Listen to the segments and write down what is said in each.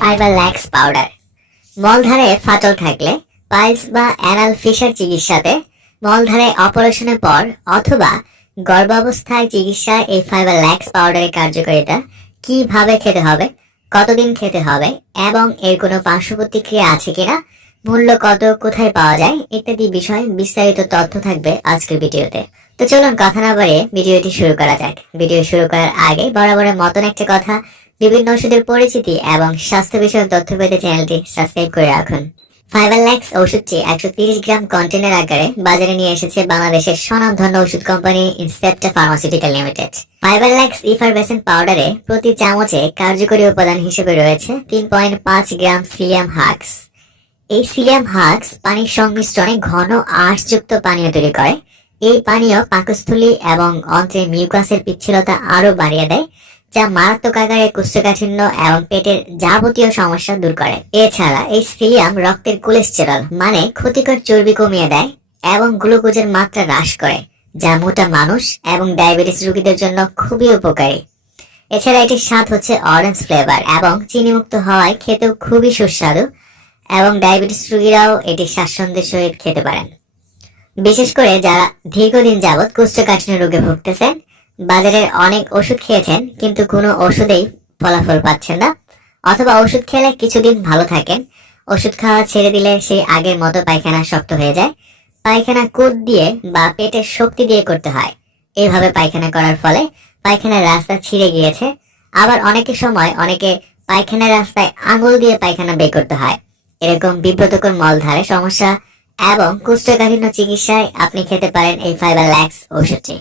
Fibre lakhs powder. মলধারে ফাটল থাকলে piles বা অ্যানাল ফিশার চিকিৎসাতে মলধারে অপারেশনের পর অথবা গর্ভাবস্থায় চিকিৎসায় এই ফাইবার ল্যাক্স পাউডারের কার্যকারিতা কীভাবে খেতে হবে, কতদিন খেতে হবে এবং এর কোনো পার্শ্ব প্রতিক্রিয়া আছে কিনা, মূল্য কত, কোথায় পাওয়া যায় ইত্যাদি বিষয়ে বিস্তারিত তথ্য থাকবে আজকের ভিডিওতে। তো চলুন কথা না বাড়িয়ে ভিডিওটি শুরু করা যাক। ভিডিও শুরু করার আগে বরাবরের মতন একটা কথা বিভিন্ন ওষুধের পরিচিতি এবং স্বাস্থ্য বিষয়ক তথ্য পেতে চ্যানেলটি সাবস্ক্রাইব করে রাখুন। ফাইবার ল্যাক্স ওষুধটি একশো তিরিশ গ্রাম কন্টেনার আকারে বাজারে নিয়ে এসেছে বাংলাদেশের স্বনামধন্য ওষুধ company Incepta pharmaceutical limited fibre lax effervescent পাউডারে প্রতি চামচে কার্যকরী উপাদান হিসেবে রয়েছে তিন পয়েন্ট পাঁচ গ্রাম সিলিয়াম হাক্স এই সিলিয়াম হাক্স পানির সংমিশ্রণে ঘন আঁশযুক্ত পানীয় তৈরি করে। এই পানীয় পাকস্থলী এবং অন্ত্রের মিউকাসের পিচ্ছিলতা আরও বাড়িয়ে দেয়। যা মারাত্মক আকারে কোষ্ঠকাঠিন্য এবং পেটের যাবতীয় সমস্যা দূর করে। এছাড়া এই সিলিয়াম রক্তের কোলেস্টেরল মানে ক্ষতিকর চর্বি কমিয়ে দেয় এবং গ্লুকোজের মাত্রা হ্রাস করে, যা মোটা মানুষ এবং ডায়াবেটিস রোগীদের জন্য খুবই উপকারী। এছাড়া এটির স্বাদ হচ্ছে অরেঞ্জ ফ্লেভার এবং চিনিমুক্ত হওয়ায় খেতেও খুবই সুস্বাদু এবং ডায়াবেটিস রোগীরাও এটি স্বাচ্ছন্দ্যের সহিত খেতে পারেন। বিশেষ করে যারা দীর্ঘদিন যাবৎ কোষ্ঠকাঠিন্য রোগে ভুগতেছেন বাজারের অনেক ওষুধ খেয়েছেন, কিন্তু কোনো ওষুধেই ফলাফল পাচ্ছেন না। অথবা ওষুধ খেলে কিছুদিন ভালো থাকেন। ওষুধ খাওয়া ছেড়ে দিলে সেই আগের মতো পায়খানা শক্ত হয়ে যায়। পায়খানা কুদ দিয়ে বা পেটের শক্তি দিয়ে করতে হয়। এইভাবে পায়খানা করার ফলে পায়খানার রাস্তা ছিঁড়ে গিয়েছে। আবার অনেকের সময় অনেকে পায়খানার রাস্তায় আঙুল দিয়ে পায়খানা বের করতে হয়। এরকম বিব্রতকর মলধারে সমস্যা এবং কুষ্ঠকাঠিন্য চিকিৎসায় আপনি খেতে পারেন এই ফাইবার ল্যাক্স ওষুধটি।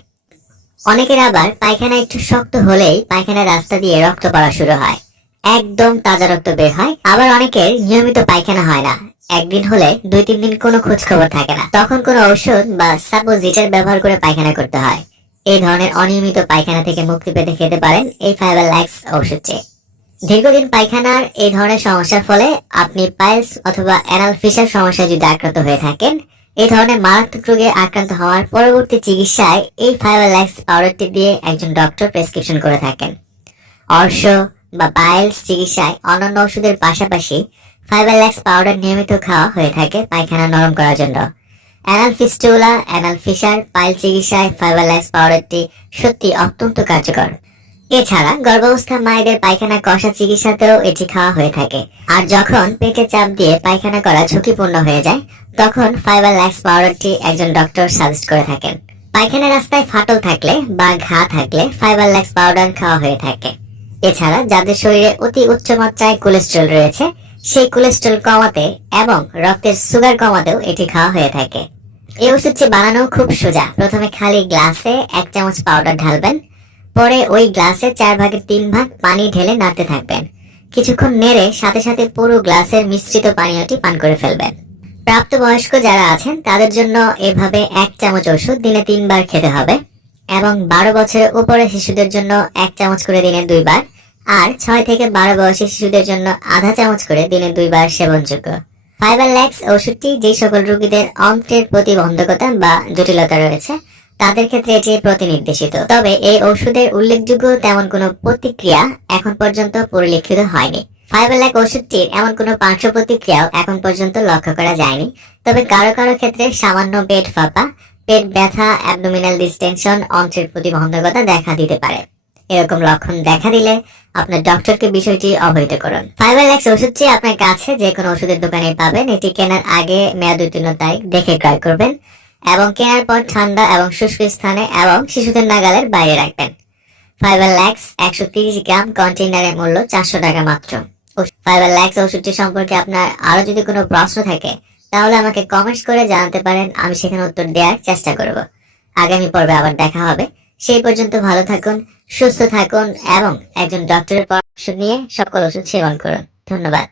অনেকের আবার পায়খানা একটু শক্ত হলেই পায়খানার রাস্তা দিয়ে রক্ত পড়া শুরু হয়। একদম তাজা রক্ত বের হয়। আবার অনেকের নিয়মিত পায়খানা হয় না। একদিন হলে দুই তিন দিন কোনো খোঁজ খবর থাকে না। তখন কোনো ঔষধ বা সাপোজিটার ব্যবহার করে পায়খানা করতে হয়। এই ধরনের অনিয়মিত পায়খানা থেকে মুক্তি পেতে খেতে পারেন এই ফাইবার ল্যাক্স ওষুধটি দীর্ঘদিন পায়খানার এই ধরনের সমস্যার ফলে আপনি পাইলস অথবা অ্যানাল ফিশার সমস্যায় যদি আক্রান্ত হয়ে থাকেন এই ধরনের মারাত্মক রোগে আক্রান্ত হওয়ার পরবর্তী চিকিৎসায় এই ফাইবার পাউডারটি দিয়ে একজন ডক্টর প্রেসক্রিপশন করে থাকেন। অর্শ বা পাইলস চিকিৎসায় অন্যান্য ওষুধের পাশাপাশি ফাইবার পাউডার নিয়মিত খাওয়া হয়ে থাকে পায়খানা নরম করার জন্য। Anal fistula, anal fissure pile চিকিৎসায় ফাইবার পাউডারটি সত্যি অত্যন্ত কার্যকর। এছাড়া গর্ভাবস্থা মায়েদের পায়খানা, কষা চিকিৎসাতেও এটি খাওয়া হয়ে থাকে। আর যখন পেটে চাপ দিয়ে পায়খানা করা ঝুঁকিপূর্ণ হয়ে যায়, তখন ফাইবার ল্যাক্স পাউডারটি একজন ডক্টর সাজেস্ট করে থাকেন। পায়খানা রাস্তায় ফাটল থাকলে বা ঘা থাকলে ফাইবার ল্যাক্স পাউডার খাওয়া হয়ে থাকে। এছাড়া যাদের শরীরে অতি উচ্চ মাত্রায় কোলেস্ট্রল রয়েছে, সেই কোলেস্ট্রল কমাতে এবং রক্তের সুগার কমাতেও এটি খাওয়া হয়ে থাকে। এই ওষুধটি বানানো খুব সোজা। প্রথমে খালি গ্লাসে এক চামচ পাউডার ঢালবেন। পরে ওই গ্লাসে চার ভাগের তিন ভাগ পানি ঢেলে নাড়তে থাকবেন। কিছুক্ষণ নেড়ে সাথে সাথে পুরো গ্লাসের মিশ্রিত পানীয়টি পান করে ফেলবেন। প্রাপ্তবয়স্ক যারা আছেন, তাদের জন্য এভাবে এক চামচ ওষুধ দিনে তিনবার খেতে হবে এবং বারো বছরের উপরে শিশুদের জন্য এক চামচ করে দিনে দুইবার আর ছয় থেকে বারো বয়সী শিশুদের জন্য আধা চামচ করে দিনে দুইবার সেবনযোগ্য। ফাইবার ল্যাক্স ওষুধটি যে সকল রোগীদের অন্ত্রের প্রতিবন্ধকতা বা জটিলতা রয়েছে তাদের ক্ষেত্রে এটি প্রতিনির্দেশিত। তবে এই ওষুধের উল্লেখযোগ্য তেমন কোনো প্রতিক্রিয়া এখন পর্যন্ত পরিলক্ষিত হয়নি। ফাইবার ল্যাক ওষুধটির এমন কোনো পার্শ্ব প্রতিক্রিয়াও এখন পর্যন্ত লক্ষ্য করা যায়নি। তবে কারও কারও ক্ষেত্রে সামান্য পেট ফাঁপা, পেট ব্যথা অ্যাবডোমিনাল ডিস্টেনশন অন্ত্রের প্রতিবন্ধকতা দেখা দিতে পারে। এরকম লক্ষণ দেখা দিলে আপনার ডক্টরকে বিষয়টি অবহিত করুন। ফাইবার ল্যাক্স ওষুধটি আপনার কাছে যে কোনো ওষুধের দোকানে পাবেন। এটি কেনার আগে মেয়াদ উত্তীর্ণ তারিখ দেখে ক্রয় করবেন। এবং কেনার পর ঠান্ডা এবং শুষ্ক স্থানে এবং শিশুদের নাগালের বাইরে রাখবেন। ফাইবার ল্যাক্স একশো তিরিশ গ্রাম কন্টেইনারের মূল্য চারশো টাকা মাত্র। ফাইবার ল্যাক্স ওষুধটি সম্পর্কে আপনার আরও যদি কোনো প্রশ্ন থাকে, তাহলে আমাকে কমেন্টস করে জানাতে পারেন, আমি সেখানে উত্তর দেওয়ার চেষ্টা করব। আগামী পর্বে আবার দেখা হবে। সেই পর্যন্ত ভালো থাকুন, সুস্থ থাকুন এবং একজন ডক্টরের পরামর্শ নিয়ে সকল ওষুধ সেবন করুন। ধন্যবাদ।